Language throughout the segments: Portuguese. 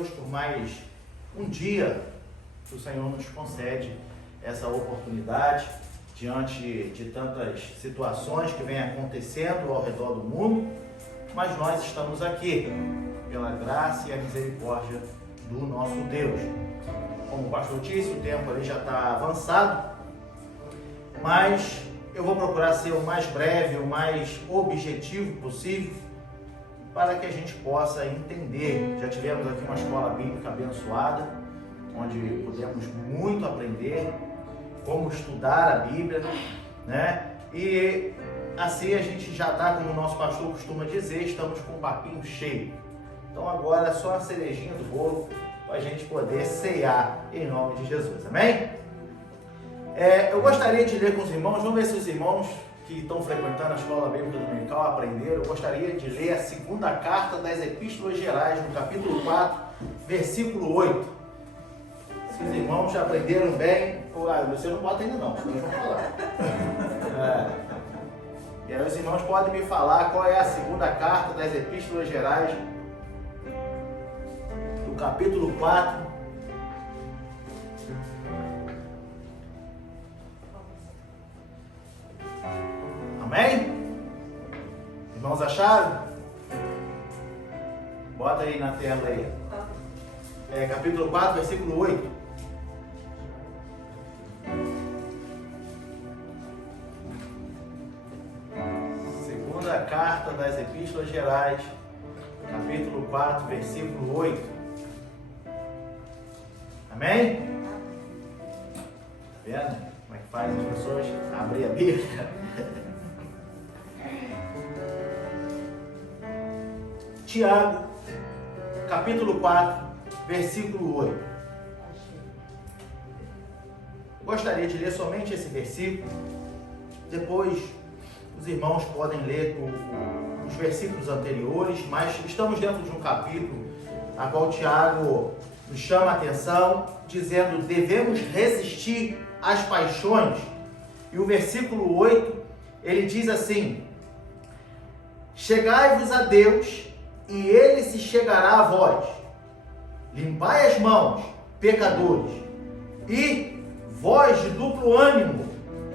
Deus por mais um dia que o Senhor nos concede essa oportunidade diante de tantas situações que vêm acontecendo ao redor do mundo, mas nós estamos aqui pela graça e a misericórdia do nosso Deus. Como o pastor disse, o tempo ali já está avançado, mas eu vou procurar ser o mais breve, o mais objetivo possível, para que a gente possa entender. Já tivemos aqui uma escola bíblica abençoada, onde pudemos muito aprender como estudar a Bíblia, né? E assim a gente já está, como o nosso pastor costuma dizer, estamos com o papinho cheio. Então agora é só a cerejinha do bolo para a gente poder ceiar em nome de Jesus, amém? Eu gostaria de ler com os irmãos, vamos ver se os irmãos que estão frequentando a Escola Bíblica Dominical aprenderam. Eu gostaria de ler a segunda carta das Epístolas Gerais, no capítulo 4, versículo 8. Se os irmãos já aprenderam bem, você não bota ainda não, senão eles vão falar. E aí os irmãos podem me falar qual é a segunda carta das Epístolas Gerais, do capítulo 4. Amém? Irmãos, acharam? Bota aí na tela aí. Capítulo 4, versículo 8. Segunda carta das Epístolas Gerais, capítulo 4, versículo 8. Amém? Tá vendo? Como é que faz as pessoas abrir a Bíblia? Tiago, capítulo 4, versículo 8. Eu gostaria de ler somente esse versículo. Depois os irmãos podem ler os versículos anteriores, mas estamos dentro de um capítulo a qual Tiago nos chama a atenção, dizendo: devemos resistir às paixões. E o versículo 8, ele diz assim: chegai-vos a Deus, e Ele se chegará a vós. Limpai as mãos, pecadores, e vós de duplo ânimo,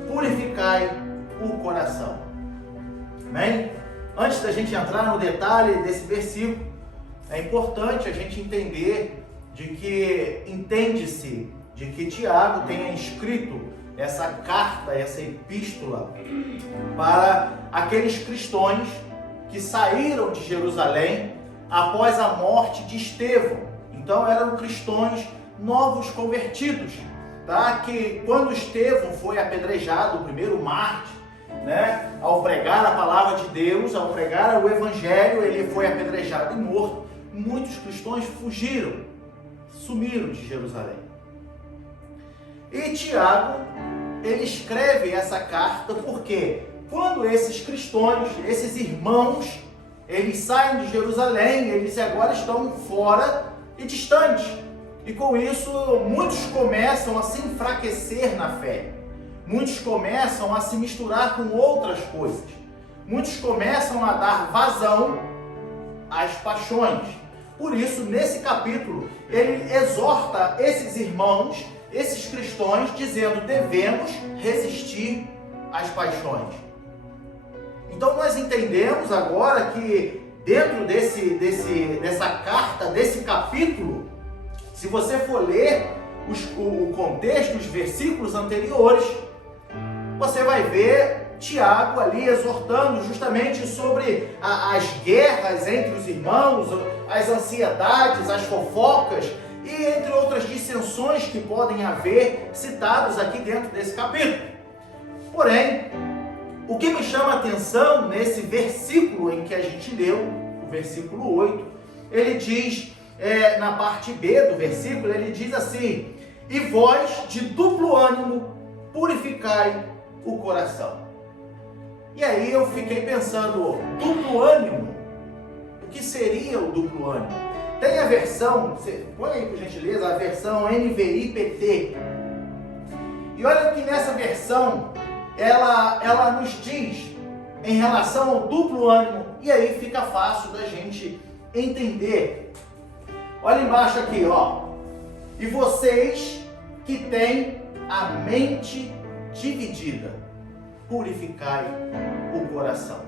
purificai o coração. Amém? Antes da gente entrar no detalhe desse versículo, é importante a gente entender entende-se de que Tiago tenha escrito essa carta, essa epístola para aqueles cristãos que saíram de Jerusalém após a morte de Estevão. Então eram cristãos novos convertidos, tá? Que quando Estevão foi apedrejado, o primeiro mártir, né? Ao pregar a palavra de Deus, ao pregar o evangelho, ele foi apedrejado e morto. Muitos cristãos fugiram, sumiram de Jerusalém. E Tiago, ele escreve essa carta porque quando esses cristãos, esses irmãos, eles saem de Jerusalém, eles agora estão fora e distantes. E com isso, muitos começam a se enfraquecer na fé. Muitos começam a se misturar com outras coisas. Muitos começam a dar vazão às paixões. Por isso, nesse capítulo, ele exorta esses irmãos, esses cristãos, dizendo: devemos resistir às paixões. Então nós entendemos agora que dentro dessa carta, desse capítulo, se você for ler o contexto, os versículos anteriores, você vai ver Tiago ali exortando justamente sobre as guerras entre os irmãos, as ansiedades, as fofocas e entre outras dissensões que podem haver citados aqui dentro desse capítulo. Porém, o que me chama a atenção nesse versículo em que a gente leu, o versículo 8, ele diz, na parte B do versículo, ele diz assim: e vós de duplo ânimo purificai o coração. E aí eu fiquei pensando, duplo ânimo? O que seria o duplo ânimo? Tem a versão, põe aí por gentileza, a versão NVI-PT. E olha que nessa versão, ela nos diz em relação ao duplo ânimo, e aí fica fácil da gente entender. Olha embaixo aqui, ó. E vocês que têm a mente dividida, purificai o coração.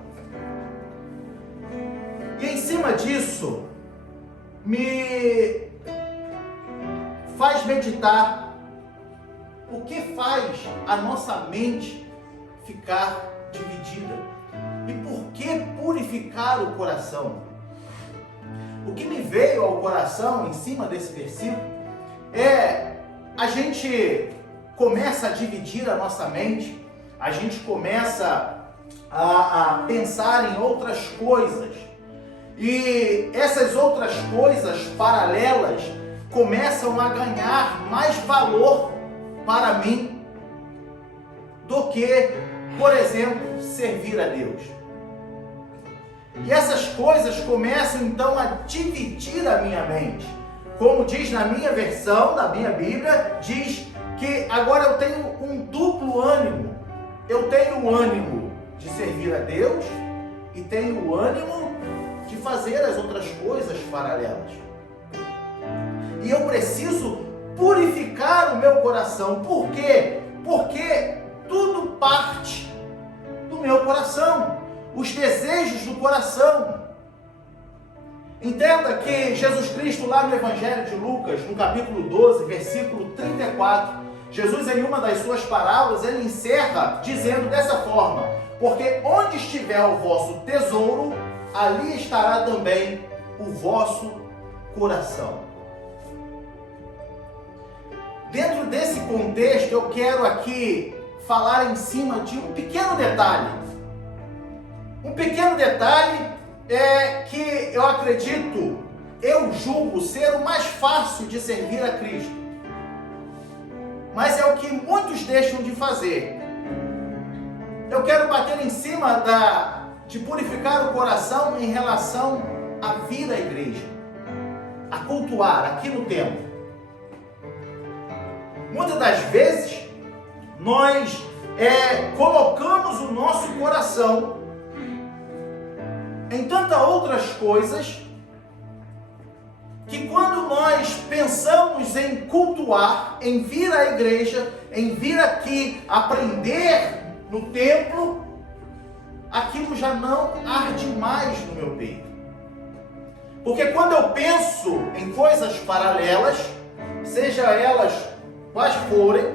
E em cima disso, me faz meditar o que faz a nossa mente ficar dividida e por que purificar o coração. O que me veio ao coração em cima desse versículo é a gente começa a dividir a nossa mente, a gente começa a pensar em outras coisas e essas outras coisas paralelas começam a ganhar mais valor para mim do que, por exemplo, servir a Deus. E essas coisas começam então a dividir a minha mente. Como diz na minha versão, na minha Bíblia, diz que agora eu tenho um duplo ânimo. Eu tenho o ânimo de servir a Deus e tenho o ânimo de fazer as outras coisas paralelas. E eu preciso purificar o meu coração. Por quê? Porque tudo parte do meu coração. Os desejos do coração. Entenda que Jesus Cristo, lá no Evangelho de Lucas, no capítulo 12, versículo 34, Jesus, em uma das suas parábolas, ele encerra dizendo dessa forma: porque onde estiver o vosso tesouro, ali estará também o vosso coração. Dentro desse contexto, eu quero aqui falar em cima de um pequeno detalhe. Um pequeno detalhe é que eu acredito, eu julgo ser o mais fácil de servir a Cristo. Mas é o que muitos deixam de fazer. Eu quero bater em cima de purificar o coração em relação a vir à igreja, a cultuar aqui no templo. Muitas das vezes, nós colocamos o nosso coração em tantas outras coisas, que quando nós pensamos em cultuar, em vir à igreja, em vir aqui aprender no templo, aquilo já não arde mais no meu peito. Porque quando eu penso em coisas paralelas, seja elas quais forem,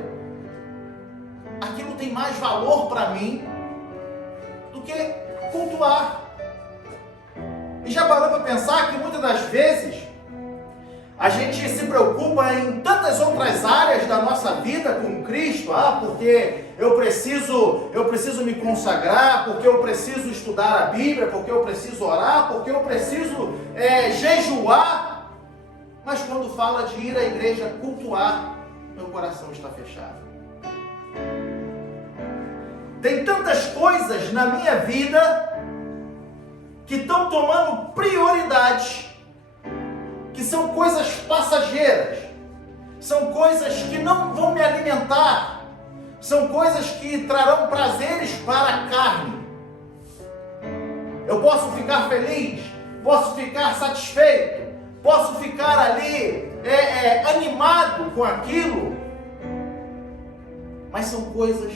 aquilo tem mais valor para mim do que cultuar. E já parou para pensar que muitas das vezes a gente se preocupa em tantas outras áreas da nossa vida com Cristo, porque eu preciso me consagrar, porque eu preciso estudar a Bíblia, porque eu preciso orar, porque eu preciso jejuar, mas quando fala de ir à igreja cultuar, meu coração está fechado. Tem tantas coisas na minha vida que estão tomando prioridade, que são coisas passageiras, são coisas que não vão me alimentar, são coisas que trarão prazeres para a carne. Eu posso ficar feliz, posso ficar satisfeito, posso ficar ali animado com aquilo, mas são coisas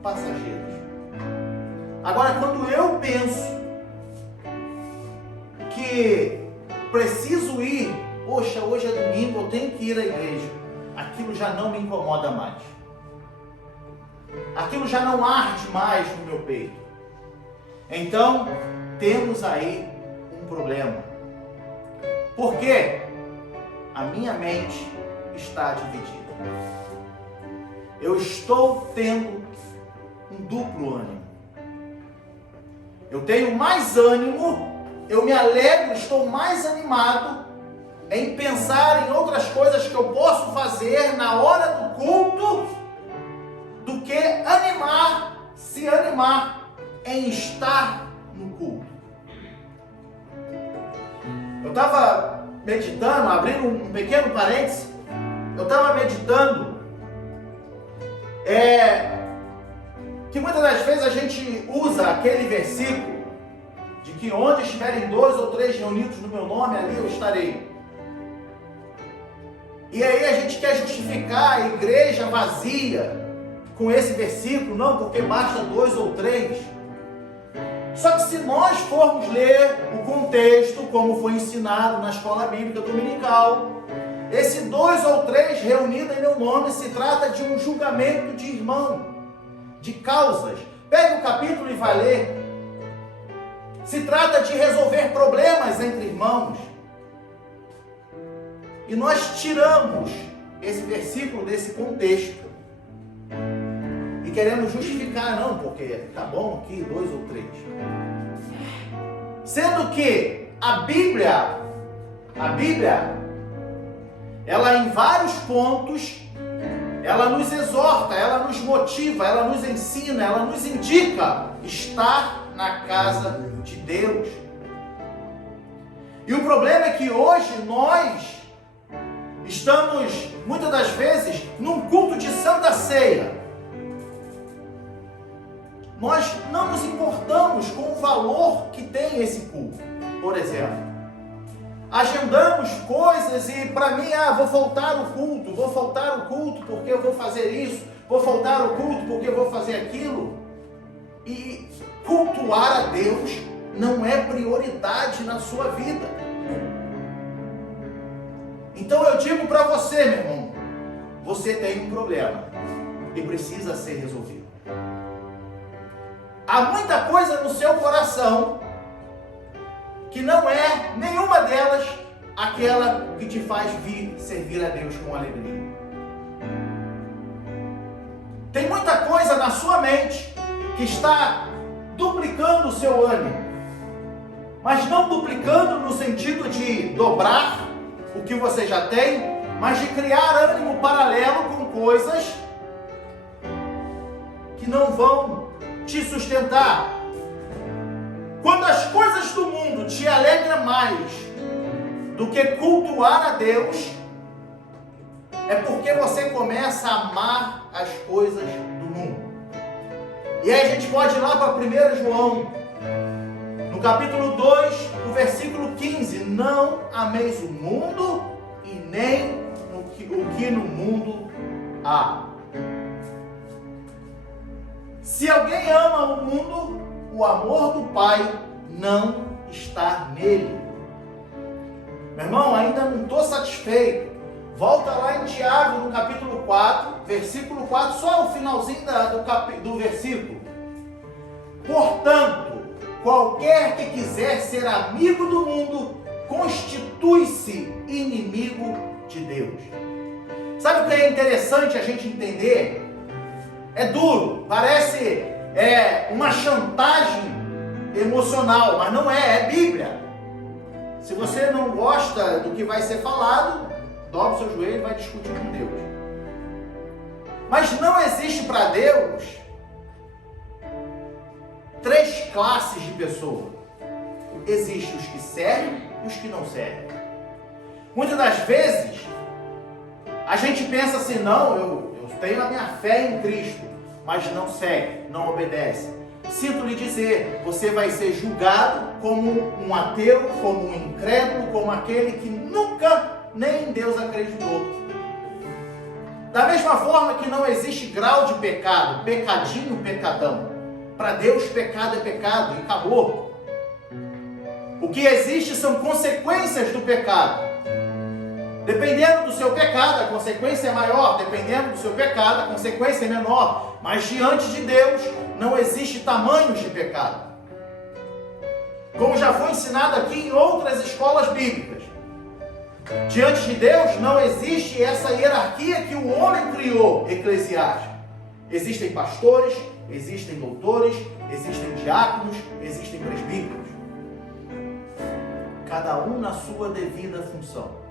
passageiras. Agora, quando eu penso que preciso ir, poxa, hoje é domingo, eu tenho que ir à igreja, aquilo já não me incomoda mais. Aquilo já não arde mais no meu peito. Então, temos aí um problema. Porque a minha mente está dividida. Eu estou tendo um duplo ânimo. Eu tenho mais ânimo, eu me alegro, estou mais animado em pensar em outras coisas que eu posso fazer na hora do culto do que se animar em estar no culto. Eu estava meditando, abrindo um pequeno parêntese, eu estava meditando que muitas das vezes a gente usa aquele versículo de que onde estiverem 2 ou 3 reunidos no meu nome, ali eu estarei. E aí a gente quer justificar a igreja vazia com esse versículo, não, porque basta 2 ou 3. Só que se nós formos ler o contexto, como foi ensinado na escola bíblica dominical, esse 2 ou 3 reunidos em meu nome se trata de um julgamento de irmão, de causas. Pegue o capítulo e vai ler. Se trata de resolver problemas entre irmãos. E nós tiramos esse versículo desse contexto. E queremos justificar, não, porque tá bom aqui 2 ou 3. Sendo que a Bíblia, ela em vários pontos, ela nos exorta, ela nos motiva, ela nos ensina, ela nos indica estar na casa de Deus. E o problema é que hoje nós estamos, muitas das vezes, num culto de Santa Ceia. Nós não nos importamos com o valor que tem esse culto, por exemplo. Agendamos coisas e para mim, vou faltar o culto porque eu vou fazer isso, vou faltar o culto porque eu vou fazer aquilo. E cultuar a Deus não é prioridade na sua vida. Então eu digo para você, meu irmão, você tem um problema e precisa ser resolvido. Há muita coisa no seu coração que não é nenhuma delas aquela que te faz vir servir a Deus com alegria. Tem muita coisa na sua mente que está duplicando o seu ânimo, mas não duplicando no sentido de dobrar o que você já tem, mas de criar ânimo paralelo com coisas que não vão te sustentar. Quando as coisas do mundo te alegram mais do que cultuar a Deus, é porque você começa a amar as coisas do mundo. E aí a gente pode ir lá para 1 João, no capítulo 2, o versículo 15. Não ameis o mundo e nem o que no mundo há. Se alguém ama o mundo, o amor do Pai não está nele. Meu irmão, ainda não estou satisfeito. Volta lá em Tiago, no capítulo 4, versículo 4, só o finalzinho do versículo. Portanto, qualquer que quiser ser amigo do mundo, constitui-se inimigo de Deus. Sabe o que é interessante a gente entender? É duro, parece uma chantagem emocional, mas não é Bíblia. Se você não gosta do que vai ser falado, dobra o seu joelho e vai discutir com Deus. Mas não existe para Deus 3 classes de pessoas. Existem os que servem e os que não servem. Muitas das vezes, a gente pensa assim, não, eu tenho a minha fé em Cristo, mas não segue, não obedece. Sinto lhe dizer, você vai ser julgado como um ateu, como um incrédulo, como aquele que nunca nem em Deus acreditou. Da mesma forma que não existe grau de pecado, pecadinho, pecadão. Para Deus, pecado é pecado e acabou. O que existe são consequências do pecado. Dependendo do seu pecado, a consequência é maior. Dependendo do seu pecado, a consequência é menor. Mas diante de Deus, não existe tamanhos de pecado. Como já foi ensinado aqui em outras escolas bíblicas. Diante de Deus, não existe essa hierarquia que o homem criou, eclesiástica. Existem pastores, existem doutores, existem diáconos, existem presbíteros. Cada um na sua devida função.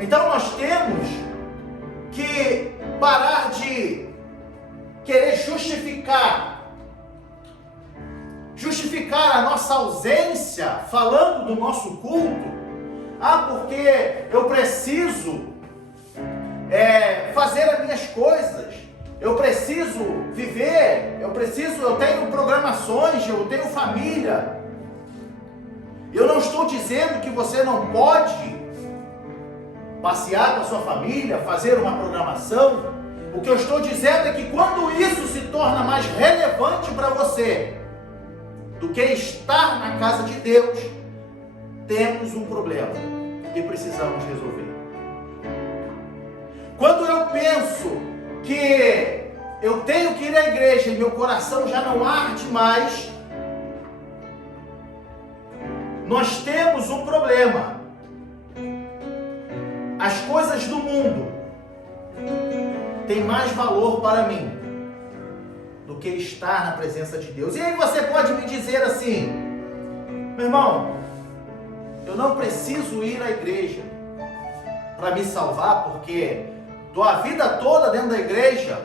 Então nós temos que parar de querer justificar a nossa ausência, falando do nosso culto. Porque eu preciso fazer as minhas coisas, eu preciso viver, eu tenho programações, eu tenho família. Eu não estou dizendo que você não pode passear com a sua família, fazer uma programação. O que eu estou dizendo é que quando isso se torna mais relevante para você do que estar na casa de Deus, temos um problema que precisamos resolver. Quando eu penso que eu tenho que ir à igreja e meu coração já não arde mais, nós temos um problema. As coisas do mundo têm mais valor para mim do que estar na presença de Deus. E aí você pode me dizer assim: meu irmão, eu não preciso ir à igreja para me salvar, porque estou a vida toda dentro da igreja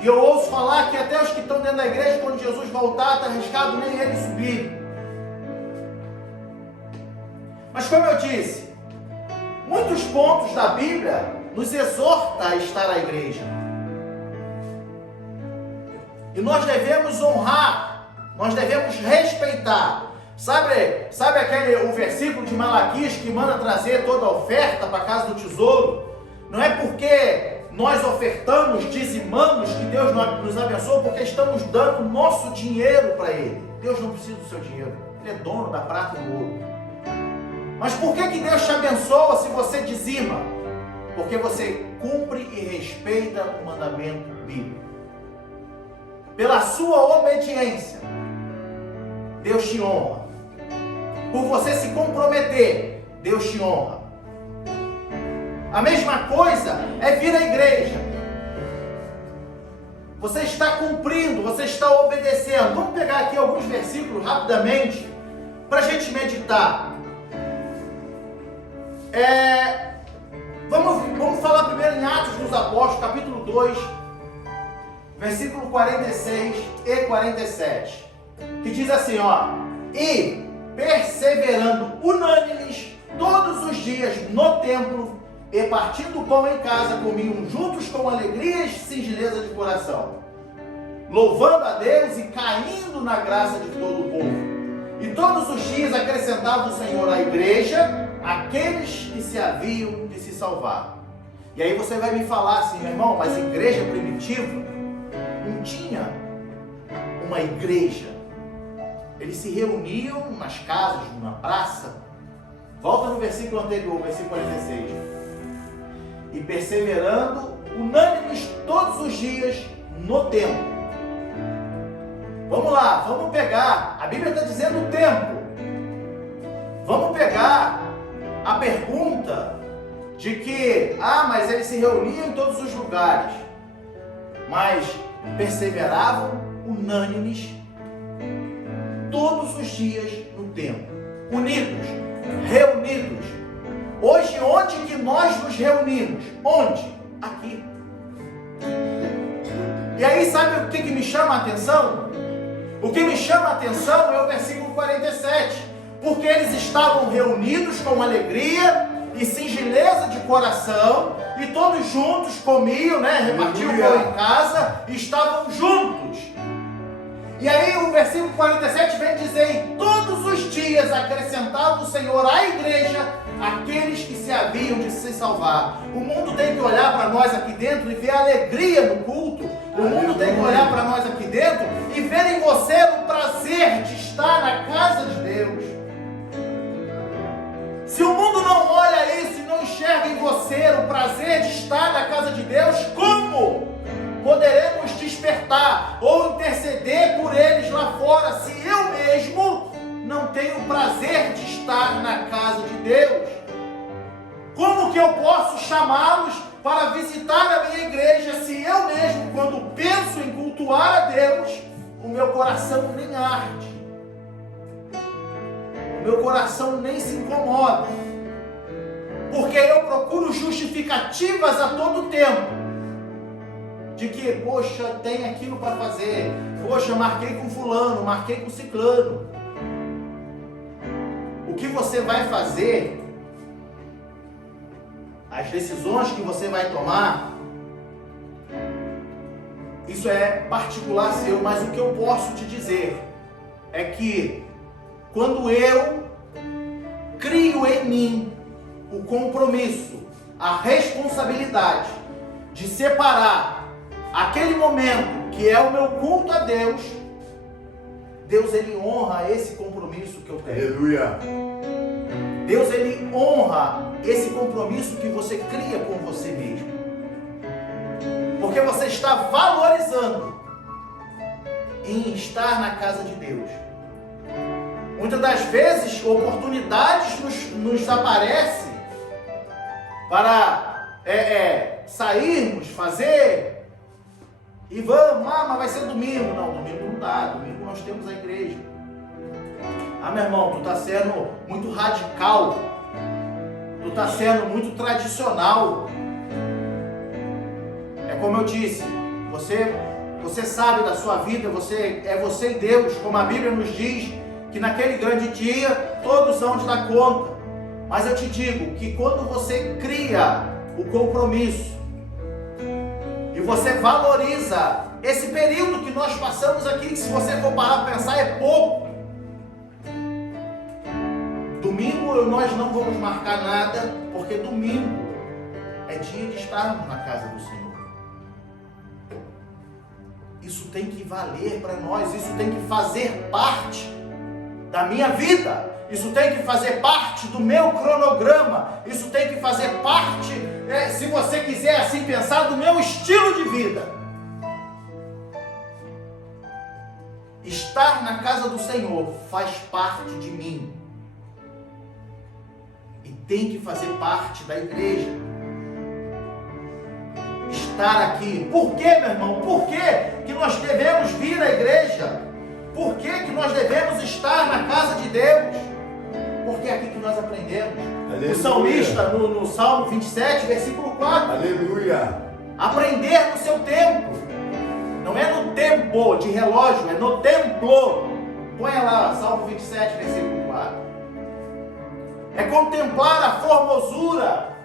e eu ouço falar que até os que estão dentro da igreja, quando Jesus voltar, está arriscado nem ele subir. Mas como eu disse, muitos pontos da Bíblia nos exorta a estar à igreja. E nós devemos honrar, nós devemos respeitar. Sabe o versículo de Malaquias que manda trazer toda a oferta para a casa do tesouro? Não é porque nós ofertamos, dizimamos, que Deus nos abençoa, porque estamos dando nosso dinheiro para Ele. Deus não precisa do seu dinheiro, Ele é dono da prata e do ouro. Mas por que Deus te abençoa se você dizima? Porque você cumpre e respeita o mandamento bíblico. Pela sua obediência, Deus te honra. Por você se comprometer, Deus te honra. A mesma coisa é vir à igreja. Você está cumprindo, você está obedecendo. Vamos pegar aqui alguns versículos rapidamente para a gente meditar. Vamos falar primeiro em Atos dos Apóstolos, capítulo 2, versículo 46 e 47, que diz assim, e perseverando unânimes todos os dias no templo e partindo o pão em casa, comiam juntos com alegria e singeleza de coração, louvando a Deus e caindo na graça de todo o povo. E todos os dias acrescentava o Senhor à igreja aqueles que se haviam de se salvar. E aí você vai me falar assim, meu irmão, mas igreja primitiva não tinha uma igreja. Eles se reuniam nas casas, numa praça. Volta no versículo anterior, versículo 46. E perseverando unânimes todos os dias no templo. Vamos lá, vamos pegar. A Bíblia está dizendo o tempo. Vamos pegar a pergunta de que, mas eles se reuniam em todos os lugares, mas perseveravam unânimes todos os dias no templo, unidos, reunidos. Hoje, onde que nós nos reunimos? Onde? Aqui. E aí, sabe o que me chama a atenção? O que me chama a atenção é o versículo 47. Porque eles estavam reunidos com alegria e singeleza de coração, e todos juntos comiam, repartiam o pão em casa, e estavam juntos. E aí o versículo 47 vem dizer, e todos os dias acrescentava o Senhor à igreja aqueles que se haviam de se salvar. O mundo tem que olhar para nós aqui dentro e ver alegria no culto. O mundo tem que olhar para nós aqui dentro e ver em você o prazer de estar na casa de Deus. Se o mundo não olha isso e não enxerga em você o prazer de estar na casa de Deus, como poderemos despertar ou interceder por eles lá fora, se eu mesmo não tenho o prazer de estar na casa de Deus? Como que eu posso chamá-los para visitar a minha igreja, se eu mesmo, quando penso em cultuar a Deus, o meu coração nem arde? Meu coração nem se incomoda, porque eu procuro justificativas a todo tempo, de que, poxa, tem aquilo para fazer, poxa, marquei com fulano, marquei com ciclano. O que você vai fazer, as decisões que você vai tomar, isso é particular seu, mas o que eu posso te dizer é que quando eu crio em mim o compromisso, a responsabilidade de separar aquele momento que é o meu culto a Deus, Deus ele honra esse compromisso que eu tenho. Aleluia. Deus ele honra esse compromisso que você cria com você mesmo. Porque você está valorizando em estar na casa de Deus. Muitas das vezes, oportunidades nos aparecem para sairmos, fazer, e vamos, mas vai ser domingo. Não, domingo não dá, domingo nós temos a igreja. Ah, meu irmão, tu está sendo muito radical, tu está sendo muito tradicional. É como eu disse, você sabe da sua vida, você e Deus, como a Bíblia nos diz, que naquele grande dia todos hão de dar conta. Mas eu te digo que quando você cria o compromisso e você valoriza esse período que nós passamos aqui, que se você for parar para pensar é pouco. Domingo nós não vamos marcar nada, porque domingo é dia de estarmos na casa do Senhor. Isso tem que valer para nós, isso tem que fazer parte da minha vida, isso tem que fazer parte do meu cronograma, isso tem que fazer parte, se você quiser assim pensar, do meu estilo de vida. Estar na casa do Senhor faz parte de mim e tem que fazer parte da igreja. Estar aqui. Por quê, meu irmão? Por que nós devemos vir à igreja? Por que nós devemos estar na casa de Deus? Porque é aqui que nós aprendemos. Aleluia. O salmista, no Salmo 27, versículo 4. Aleluia. Aprender no seu tempo. Não é no tempo de relógio, é no templo. Põe lá, Salmo 27, versículo 4. É contemplar a formosura.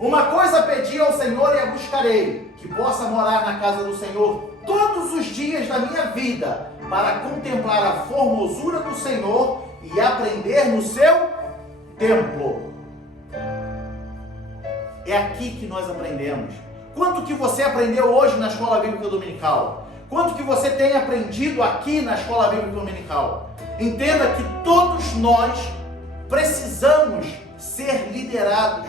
Uma coisa pedi ao Senhor e a buscarei, que possa morar na casa do Senhor todos os dias da minha vida, para contemplar a formosura do Senhor e aprender no seu templo. É aqui que nós aprendemos. Quanto que você aprendeu hoje na Escola Bíblica Dominical? Quanto que você tem aprendido aqui na Escola Bíblica Dominical? Entenda que todos nós precisamos ser liderados.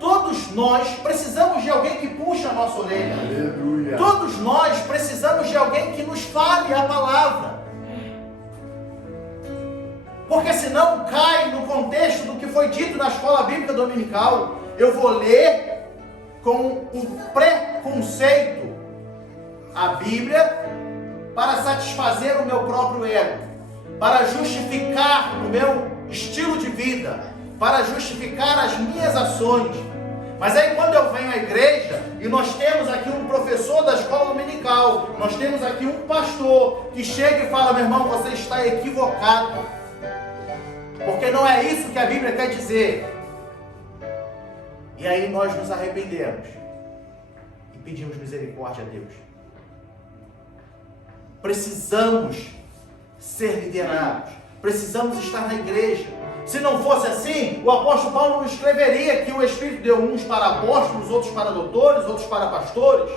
Todos nós precisamos de alguém que puxe a nossa orelha. Aleluia. Todos nós precisamos de alguém que nos fale a palavra. Porque senão cai no contexto do que foi dito na Escola Bíblica Dominical. Eu vou ler com um preconceito a Bíblia para satisfazer o meu próprio ego, para justificar o meu estilo de vida, para justificar as minhas ações. Mas aí quando eu venho à igreja e nós temos aqui um professor da escola dominical, nós temos aqui um pastor que chega e fala: meu irmão, você está equivocado, porque não é isso que a Bíblia quer dizer. E aí nós nos arrependemos e pedimos misericórdia a Deus. Precisamos ser liderados, precisamos estar na igreja. Se não fosse assim, o apóstolo Paulo não escreveria que o Espírito deu uns para apóstolos, outros para doutores, outros para pastores.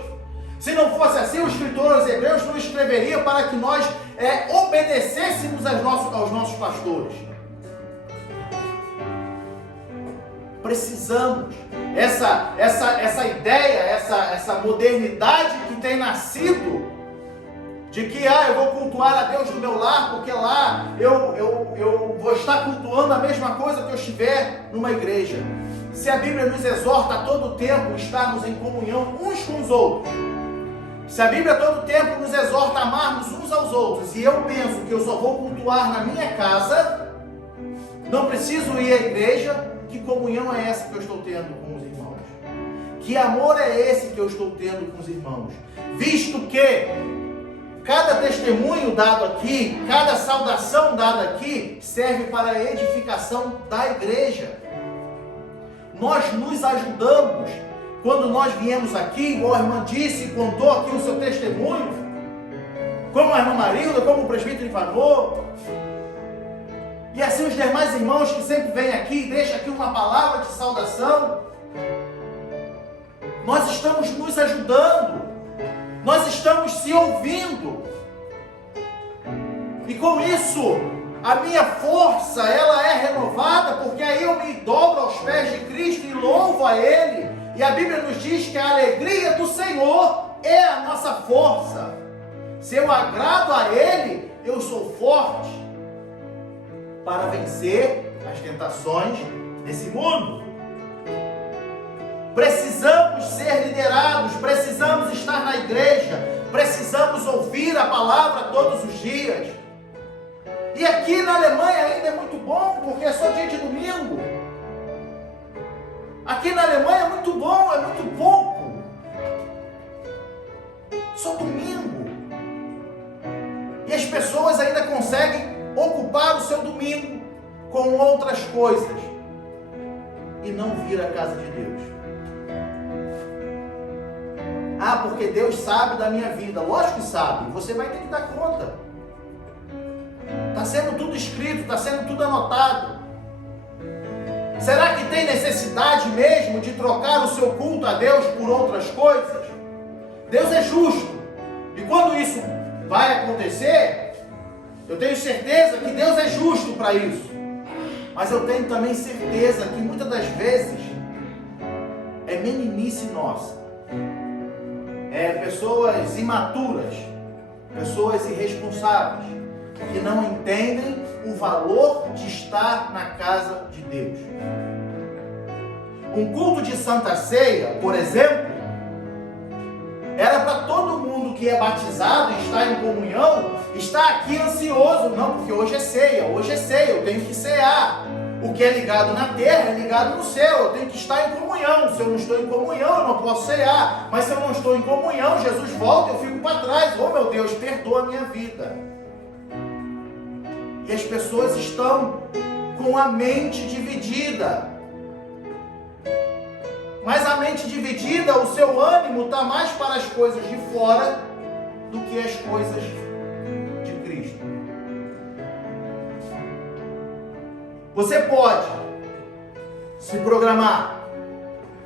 Se não fosse assim, o escritor aos Hebreus não escreveria para que nós obedecêssemos aos nossos pastores. Precisamos. Essa ideia, essa modernidade que tem nascido, de que eu vou cultuar a Deus no meu lar, porque lá eu vou estar cultuando a mesma coisa que eu estiver numa igreja. Se a Bíblia nos exorta a todo tempo a estarmos em comunhão uns com os outros, se a Bíblia a todo tempo nos exorta a amarmos uns aos outros, e eu penso que eu só vou cultuar na minha casa, não preciso ir à igreja, que comunhão é essa que eu estou tendo com os irmãos? Que amor é esse que eu estou tendo com os irmãos? Visto que cada testemunho dado aqui, cada saudação dada aqui, serve para a edificação da igreja. Nós nos ajudamos. Quando nós viemos aqui, igual a irmã disse, contou aqui o seu testemunho, como a irmã Marilda, como o presbítero Ivanô, E assim os demais irmãos que sempre vêm aqui, deixam aqui uma palavra de saudação. Nós estamos nos ajudando. Nós estamos se ouvindo. E com isso, a minha força, ela é renovada, porque aí eu me dobro aos pés de Cristo e louvo a Ele. E a Bíblia nos diz que a alegria do Senhor é a nossa força. Se eu agrado a Ele, eu sou forte para vencer as tentações desse mundo. Precisamos ser liderados, precisamos estar na igreja, precisamos ouvir a palavra todos os dias. E aqui na Alemanha ainda é muito bom, porque é só dia de domingo. Aqui na Alemanha é muito bom, é muito pouco. Só domingo. E as pessoas ainda conseguem ocupar o seu domingo com outras coisas e não vir à casa de Deus. Ah, porque Deus sabe da minha vida. Lógico que sabe, você vai ter que dar conta. Está sendo tudo escrito, está sendo tudo anotado. Será que tem necessidade mesmo de trocar o seu culto a Deus por outras coisas? Deus é justo. E quando isso vai acontecer, eu tenho certeza que Deus é justo para isso. Mas eu tenho também certeza que muitas das vezes é meninice nossa. É pessoas imaturas, pessoas irresponsáveis, que não entendem o valor de estar na casa de Deus. Um culto de Santa Ceia, por exemplo, era para todo mundo que é batizado e está em comunhão, estar aqui ansioso. Não, porque hoje é ceia, eu tenho que cear. O que é ligado na terra é ligado no céu, eu tenho que estar em comunhão. Se eu não estou em comunhão, eu não posso cear. Mas se eu não estou em comunhão, Jesus volta, eu fico para trás. Oh meu Deus, perdoa a minha vida. E as pessoas estão com a mente dividida. Mas a mente dividida, o seu ânimo está mais para as coisas de fora do que as coisas de Cristo. Você pode se programar,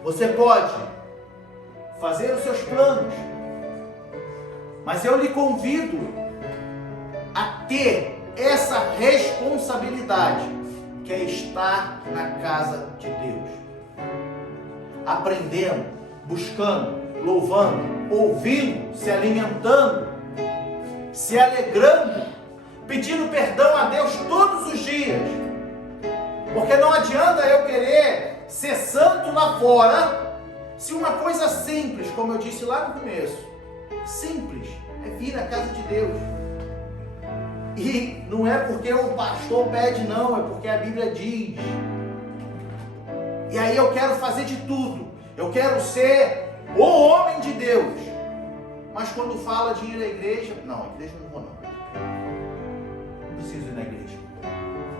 você pode fazer os seus planos, mas eu lhe convido a ter essa responsabilidade, que é estar na casa de Deus. Aprendendo, buscando, louvando, ouvindo, se alimentando, se alegrando, pedindo perdão a Deus todos os dias. Porque não adianta eu querer ser santo lá fora, se uma coisa simples, como eu disse lá no começo, simples, é vir à casa de Deus. E não é porque o pastor pede, não, é porque a Bíblia diz. E aí eu quero fazer de tudo. Eu quero ser o homem de Deus. Mas quando fala de ir à igreja, não, a igreja não vou não. Não preciso ir na igreja.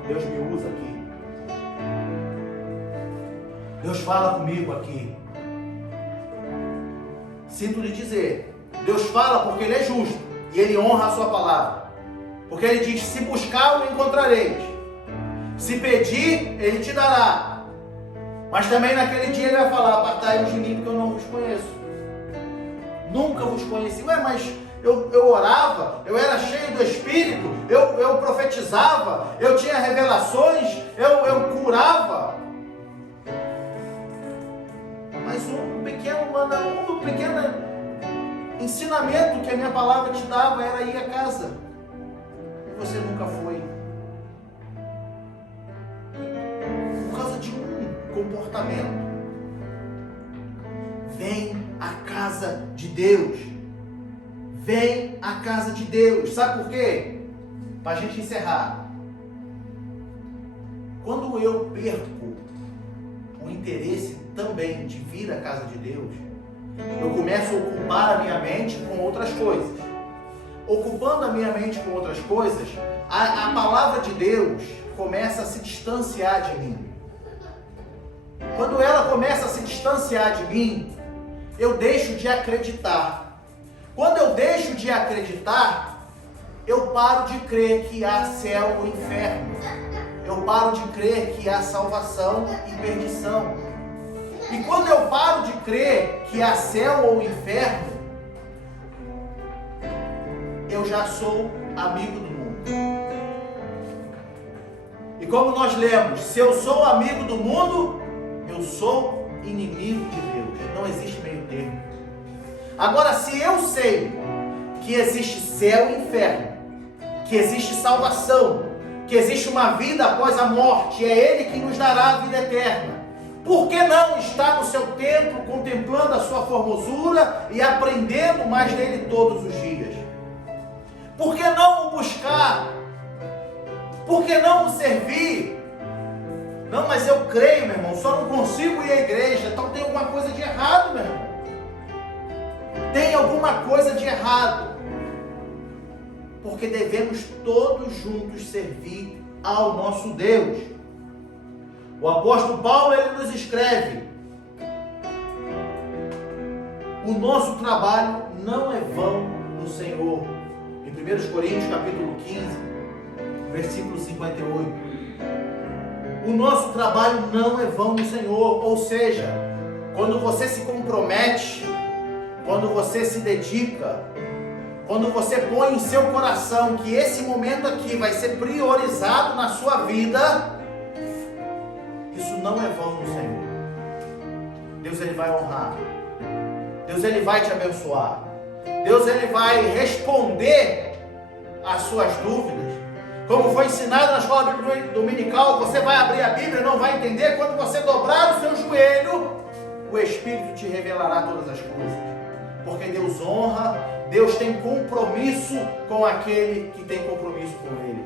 Deus me usa aqui. Deus fala comigo aqui. Sinto lhe dizer, Deus fala porque Ele é justo e Ele honra a sua palavra. Porque Ele diz, se buscar, o encontrareis. Se pedir, Ele te dará. Mas também naquele dia Ele vai falar, apartai-vos de mim, porque eu não vos conheço. Nunca vos conheci. Ué, mas eu orava, eu era cheio do Espírito, eu profetizava, eu tinha revelações, eu curava. Mas um pequeno ensinamento que a minha palavra te dava era ir à casa. E você nunca foi. Por causa de um comportamento. Vem à casa de Deus. Vem à casa de Deus. Sabe por quê? Para a gente encerrar. Quando eu perco o interesse também de vir à casa de Deus, eu começo a ocupar a minha mente com outras coisas. Ocupando a minha mente com outras coisas, a palavra de Deus começa a se distanciar de mim. Quando ela começa a se distanciar de mim, eu deixo de acreditar. Quando eu deixo de acreditar, eu paro de crer que há céu ou inferno. eu paro de crer que há salvação e perdição. E quando eu paro de crer que há céu ou inferno, eu já sou amigo do mundo. E como nós lemos, se eu sou amigo do mundo, eu sou inimigo de Deus. Não existe meio termo. Agora, se eu sei que existe céu e inferno, que existe salvação, que existe uma vida após a morte, é Ele que nos dará a vida eterna, por que não estar no seu templo, contemplando a sua formosura e aprendendo mais dele todos os dias? Por que não o buscar? Por que não o servir? Não, mas eu creio, meu irmão, só não consigo ir à igreja, então tem alguma coisa de errado, meu irmão. Tem alguma coisa de errado. Porque devemos todos juntos servir ao nosso Deus. O apóstolo Paulo, ele nos escreve: o nosso trabalho não é vão no Senhor. Em 1 Coríntios capítulo 15, versículo 58. O nosso trabalho não é vão no Senhor. Ou seja, quando você se compromete, quando você se dedica, quando você põe em seu coração que esse momento aqui vai ser priorizado na sua vida, isso não é vão no Senhor. Deus, ele vai honrar. Deus, ele vai te abençoar. Deus, ele vai responder às suas dúvidas. Como foi ensinado na escola dominical, você vai abrir a Bíblia e não vai entender. Quando você dobrar o seu joelho, o Espírito te revelará todas as coisas. Porque Deus honra, Deus tem compromisso com aquele que tem compromisso com Ele.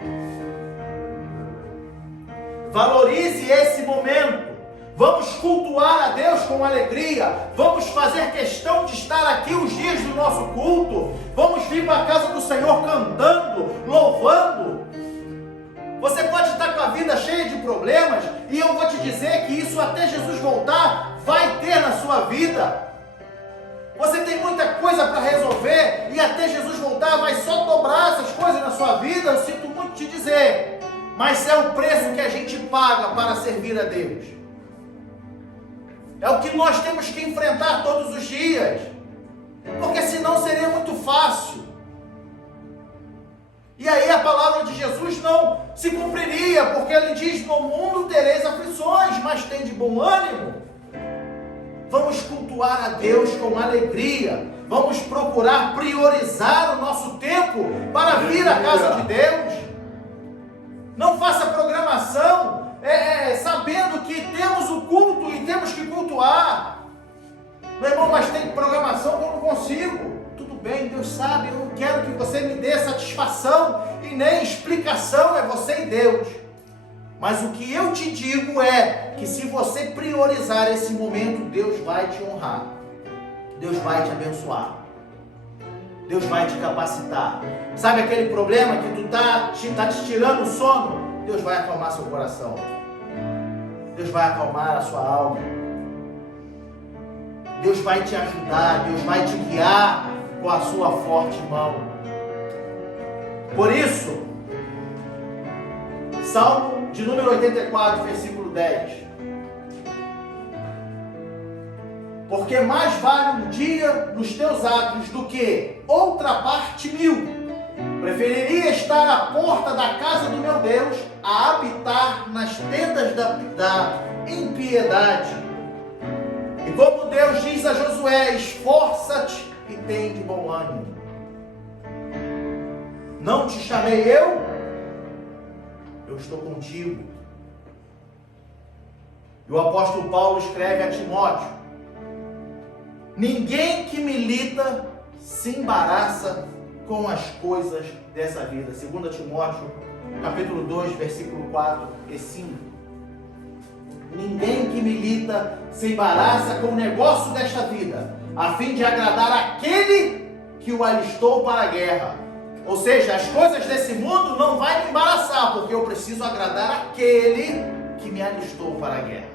Valorize esse momento. Vamos cultuar a Deus com alegria. Vamos fazer questão de estar aqui os dias do nosso culto. Vamos vir para a casa do Senhor cantando, louvando. Você pode estar com a vida cheia de problemas, e eu vou te dizer que isso até Jesus voltar vai ter na sua vida. Você tem muita coisa para resolver, e até Jesus voltar vai só dobrar essas coisas na sua vida. Eu sinto muito te dizer, mas é o preço que a gente paga para servir a Deus. É o que nós temos que enfrentar todos os dias, porque senão seria muito fácil. E aí a palavra de Jesus não se cumpriria, porque ele diz: no mundo tereis aflições, mas tem de bom ânimo. Vamos cultuar a Deus com alegria. Vamos procurar priorizar o nosso tempo para vir à casa de Deus. Não faça programação sabendo que temos o culto e temos que cultuar. Meu irmão, mas tem programação que eu não consigo. Tudo bem, Deus sabe, eu não quero que você me dê satisfação e nem explicação, é você e Deus. Mas o que eu te digo é que se você priorizar esse momento, Deus vai te honrar. Deus vai te abençoar. Deus vai te capacitar. Sabe aquele problema que tu tá te tirando o sono? Deus vai acalmar seu coração. Deus vai acalmar a sua alma. Deus vai te ajudar. Deus vai te guiar com a sua forte mão. Por isso, Salmo de número 84, versículo 10. Porque mais vale um dia nos teus atos do que outra parte 1000. Preferiria estar à porta da casa do meu Deus a habitar nas tendas da impiedade. E como Deus diz a Josué: esforça-te e tem de bom ânimo. Não te chamei eu estou contigo. E o apóstolo Paulo escreve a Timóteo: ninguém que milita se embaraça com as coisas dessa vida. 2 Timóteo, capítulo 2, versículo 4 e 5. Ninguém que milita se embaraça com o negócio desta vida, a fim de agradar aquele que o alistou para a guerra. Ou seja, as coisas desse mundo não vai me embaraçar, porque eu preciso agradar aquele que me alistou para a guerra.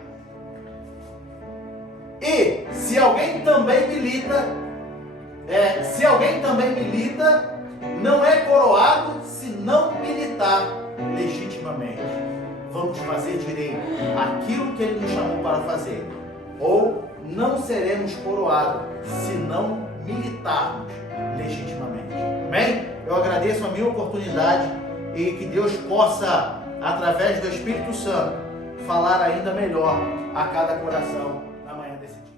E se alguém também milita, não é coroado se não militar legitimamente. vamos fazer direito aquilo que Ele nos chamou para fazer, ou não seremos coroados se não militarmos legitimamente. Amém? Eu agradeço a minha oportunidade e que Deus possa, através do Espírito Santo, falar ainda melhor a cada coração na manhã desse dia.